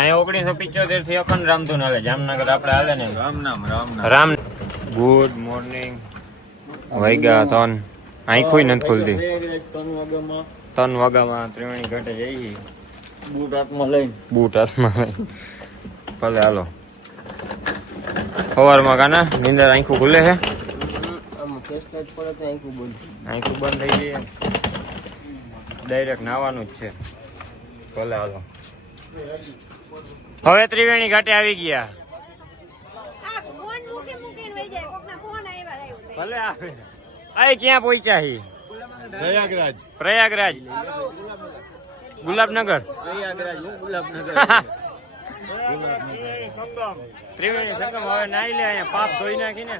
અહીંયા 1975 થી અખંડ રામધૂન હાલે. જામનગર આપણે હાલે ને રામ. Good morning. વાગ્યા 3. આંખોય નથી ખુલતી. 3 વાગ્યામાં ત્રિવેણી ઘાટે જઈએ. બૂટ હાથમાં લઈને ભલે હાલો. સવારમાં કાના નીંદર આંખું ખુલે છે. આંખું બંધ થઈ ગઈ. ડાયરેક્ટ નાવાનું જ છે. ભલે હાલો. હવે ત્રિવેણી ઘાટે આવી ગયા. ભલે આવે. આ ક્યાં પહોંચ્યા હી? પ્રયાગરાજ. ગુલાબનગર. ત્રિવેણી સંગમ. હવે નાઈ લે. અહીંયા પાપ ધોઈ નાખીને.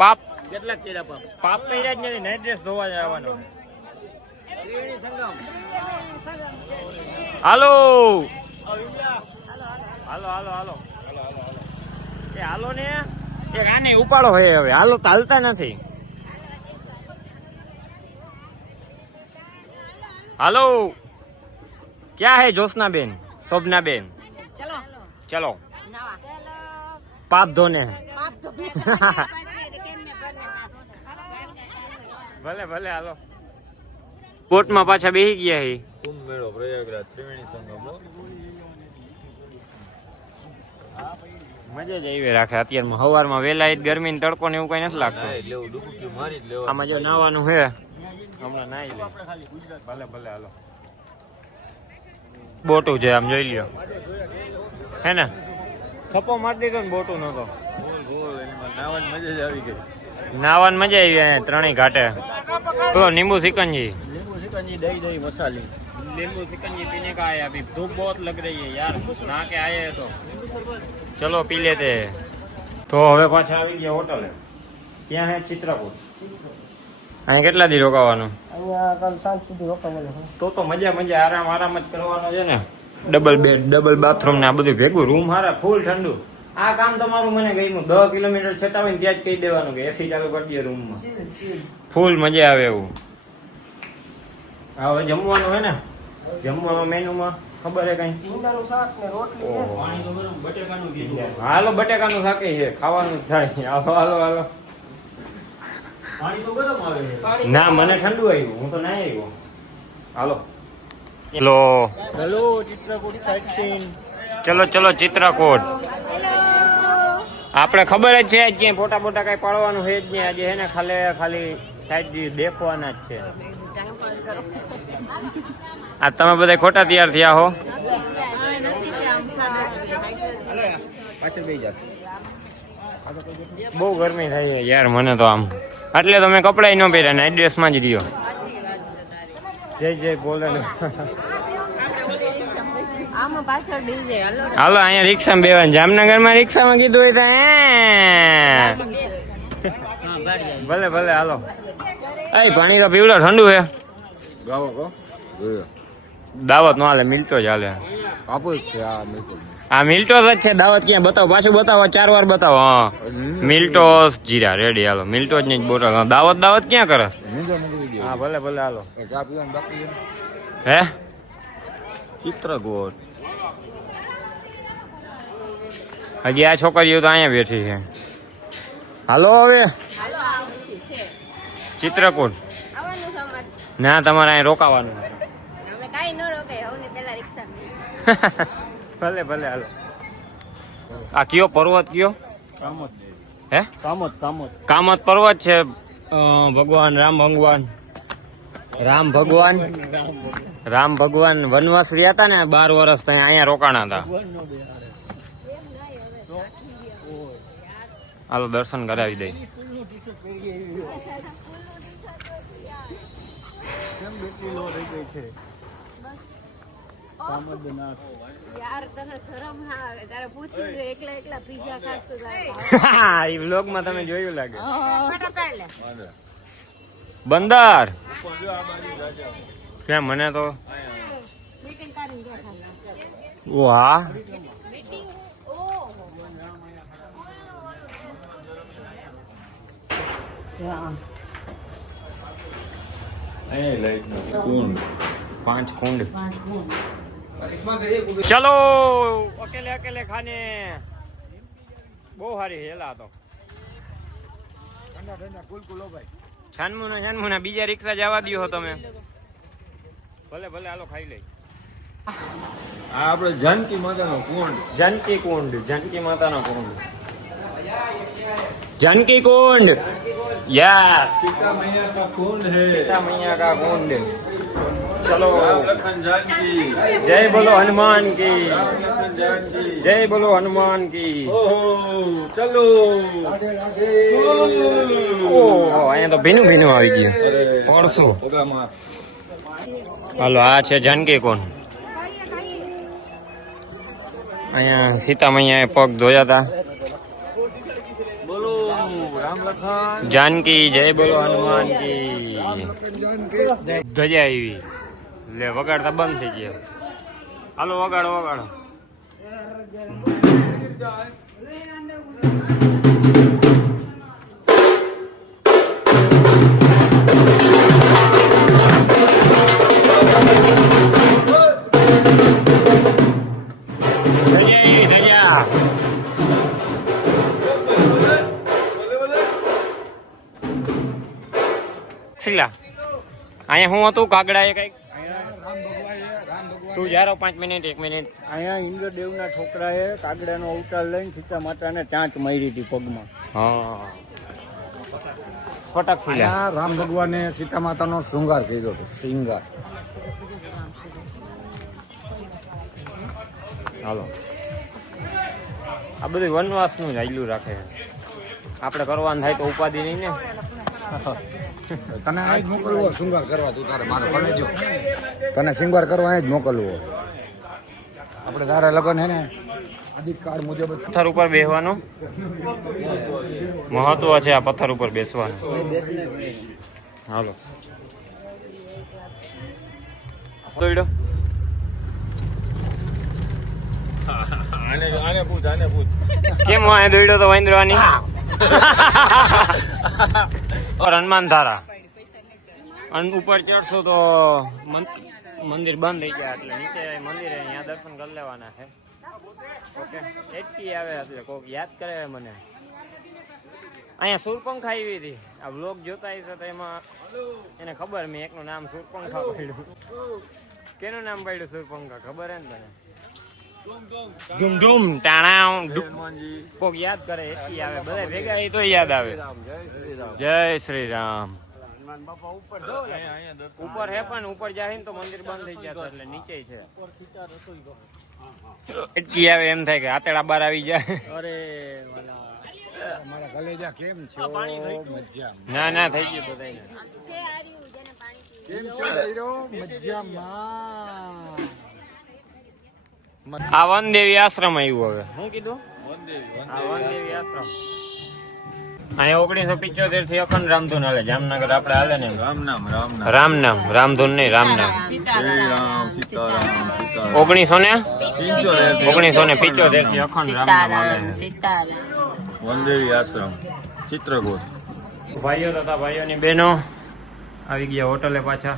પાપ કેટલા કર્યા? પાપ કર્યા જ નથી. નાઈટ ડ્રેસ ધોવા જવાનો. હાલો હાલો હાલો હાલો એ હાલો ને. એક આને ઉપાડો હોય હવે. હાલો તો હાલતા નથી. હાલો ક્યાં હે જોશના બેન, શોભના બેન? ચલો પાપ ધોને. ભલે ભલે હાલો. બોટમાં પાછા બેસી ગયા હે. કુંભ મેળો પ્રયાગરાજ ત્રિવેણી સંગમ. મજા જ આવી રાખે. અત્યારમાં સવારમાં વેલા ગરમી ને તડકો ને એવું કઈ નથી લાગતું. આમાં જો નાવાનું છે. હમણાં નાઈ લે. ભલે ભલે હાલો. બોટું છે આમ જોઈ લ્યો. હે ને થપ્પો મારી દીધો ને બોટું નતો. નાવાની મજા જ આવી ગઈ. નાવાની મજા આવી. અહીંયા ત્રણેય ઘાટે પેલો નીંબુ સિકંજી दही मसाली नींबू शिकंजी पीने का है. अभी धूप बहुत लग रही है यार. नहा के आए हैं तो चलो पी लेते हैं. तो હવે પાછા આવી ગયા હોટલે. ક્યાં હે? ચિત્રકૂટ. અહીં કેટલા દી રોકાવાનું? અહીંયા કાલ સાંજ સુધી રોકાવાનું. તો મજા મજા આરામ જ કરવાનો છે ને. ડબલ બેડ, ડબલ બાથરૂમ ને આ બધું ભેગું. રૂમ હારા, ફૂલ ઠંડુ. આ કામ તમારું મને ગયું. 10 કિલોમીટર છટાવીને ત્યાં જ કહી દેવાનું કે એસી ચાલુ કરી દે રૂમમાં. ફૂલ મજા આવે એવું. હવે જમવાનું હે ને. જમવામાં મેનુમાં ખબર હે કઈ? ભીંડાનું શાક ને રોટલી છે. પાણી તો ગરમ. બટેકાનું કીધું. હાલો બટેકાનું શાક છે. ખાવાનું જ થાય. હાલો હાલો હાલો. પાણી તો ગરમ આવે છે. ના મને ઠંડુ આવ્યું. હું તો ના આવ્યો. Hello hello hello. Chitrakoot site scene. ચલો ચલો ચિત્રકૂટ. આપણે ખબર જ છે ક્યાંય ફોટા બોટા કઈ પાડવાનું છે જ નહીં. આજે હે ને ખાલી સાઈડ દેખવાના જ છે. આ તમે બધા ખોટા તૈયાર થયા હો. બહુ ગરમી થાય છે યાર મને તો આમ. એટલે તો મેં કપડા ન પહેર્યા. નાઇટ ડ્રેસ માં જ રહ્યો. જય જય બોલે. હાલો અહીંયા રિક્ષામાં બેવાનું. જામનગર માં રિક્ષામાં કીધું હોય તો ભલે ભલે હાલો. પાણી તો પીવડો ઠંડુ હે. દાવત નો હાલે. મિલ્ટો જ હાલે. હા મિલ્ટોસ જ છે. દાવત ક્યાં? બતાવો પાછું બતાવો. 4 વાર બતાવો. હા મિલ્ટોસ જીરા રેડી. હાલો મિલ્ટોસ ની જ બોટલ. દાવત ક્યાં કરે? હા ભલે ભલે હાલો. હે ચિત્રકૂટ. હજી આ છોકરીઓ તો અહીંયા બેઠી છે. હાલો હવે ચિત્રકૂટ. ના તમારે અહીં રોકાવાનું. ભલે ભલે હાલો. આ કયો પર્વત કયો? હે કામત પર્વત છે. ભગવાન રામ ભગવાન વનવાસ રહ્યા હતા ને 12 વર્ષ. અહીંયા રોકાણા હતા. હાલો દર્શન કરાવી દઈ. વ્લોગ માં તમે જોયું લાગે. બંદર ક્યાં? મને તો વાહ. કુંડ 5 કુંડ. ચલો અકેલે અકેલે ખાને બહુ સારી હેલા તો છાનમુના બીજા રિક્ષા જવા દો તમે ભલે ભલે હાલો ખાઈ લઈ આપણે જાનકી માતાનો કુંડ जानकी कुंड जानकी माता ना कुंड जानकी कुंड यस सीता मैया का कुंड है सीता मैया का कुंड चलो राम लखन जानकी जय बोलो हनुमान की राम लखन जानकी जय बोलो हनुमान की ओहो चलो ઓ અહીંયા તો ભીનું ભીનું આવી ગયું પડશું ઓગામાં હાલો આ છે જાનકી કુંડ અહીંયા સીતા મૈયાએ પગ ધોયા હતા બોલો રામ લખન जानकी जय बोलो हनुमान की ધજા આવી લે વગાડતા બંધ થઈ ગયા હાલો વગાડો વગાડો ધજા આવી ધજા શીલા અહીંયા હું હતું કાગડા એ કઈક તું જારો 5 મિનિટ 1 મિનિટ અહીંયા ઇન્દ્રદેવના છોકરાએ કાગડાનો અવતાર લઈને સીતા માતાને ચાંચ મારી હતી પગમાં. હા ફટાક શીલા અહીંયા રામ ભગવાને સીતા માતાનો શૃંગાર કર્યો હતો. શૃંગાર હાલો આ બધું વનવાસ નું જ આયલું રાખે આપણે કરવાનું થાય તો ઉપાધિ નહીં ને તને અહીં જ મોકલવો શૃંગાર કરવા. તું તારે મારો કરી દો. તને શૃંગાર કરવા અહીં જ મોકલવો. આપણે તારા લગ્ન હે ને આદિકાળ મુજબ પથ્થર ઉપર બેસવાનું મહત્વ છે આ પથ્થર ઉપર બેસવાનું હાલો દોડ્યો આને પૂછ કેમ વાય દોડ્યો તો વાંદરવાની હનુમાન ધારા અને ઉપર ચડશો તો મંદિર બંધ થઈ ગયા એટલે નીચે મંદિર અહીંયા દર્શન કરી લેવાના છે ઓકે એટલી આવે એટલે કોક યાદ કરે મને અહીંયા સુરપંખા આવી હતી આ બ્લોગ જોતા હશે તો એમાં એને ખબર મેં એકનું નામ સુરપંખા પાડ્યું કેનું નામ પાડ્યું સુરપંખા ખબર હે ને તને ધૂમ ધૂમ ટાણા કોક યાદ કરે એટલી આવે બધા ભેગા એ તો યાદ આવે જય શ્રી રામ ઉપર હે પણ ઉપર જાય ને તો મંદિર બંધ થઈ ગયા એટલે નીચે છે એટલી આવે એમ થાય કે આતેડા બાર આવી જાય અરે મારા કલેજા કેમ છો? મજામાં. ના ના થઈ ગયું બધાને કેમ છો ભાઈરો? મજામાં. આ વનદેવી આશ્રમ આવ્યું હવે શું કીધું આ વનદેવી આશ્રમ અહીંયા 1975 થી અખંડ રામધૂન હાલે જામનગર આપડે હાલે ને રામ નામ રામ નામ રામધૂન નહીં રામ નામ શ્રી રામ સીતારામ 1975 થી અખંડ રામ નામ હાલે વનદેવી આશ્રમ ચિત્રકૂટ ભાઈઓ તથા ભાઈઓની બહેનો આવી ગયા હોટલે પાછા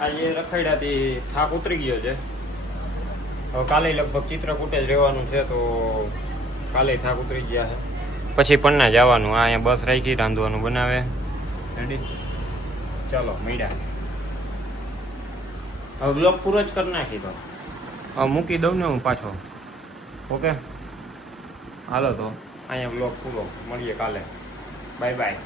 આજે રખડ્યાથી થાક ઉતરી ગયો છે હવે કાલે લગભગ ચિત્રકૂટ જ રહેવાનું છે તો કાલે થાક ઉતરી ગયા છે પછી પન્ના જવાનું આ અહીંયા બસ રાખી રાંધવાનું બનાવે રેડી ચાલો મીડા હવે બ્લોગ પૂરો જ કરી નાખી તો હવે મૂકી દઉં ને હું પાછો ઓકે હાલો તો અહીંયા બ્લોગ પૂરો મળીએ કાલે બાય બાય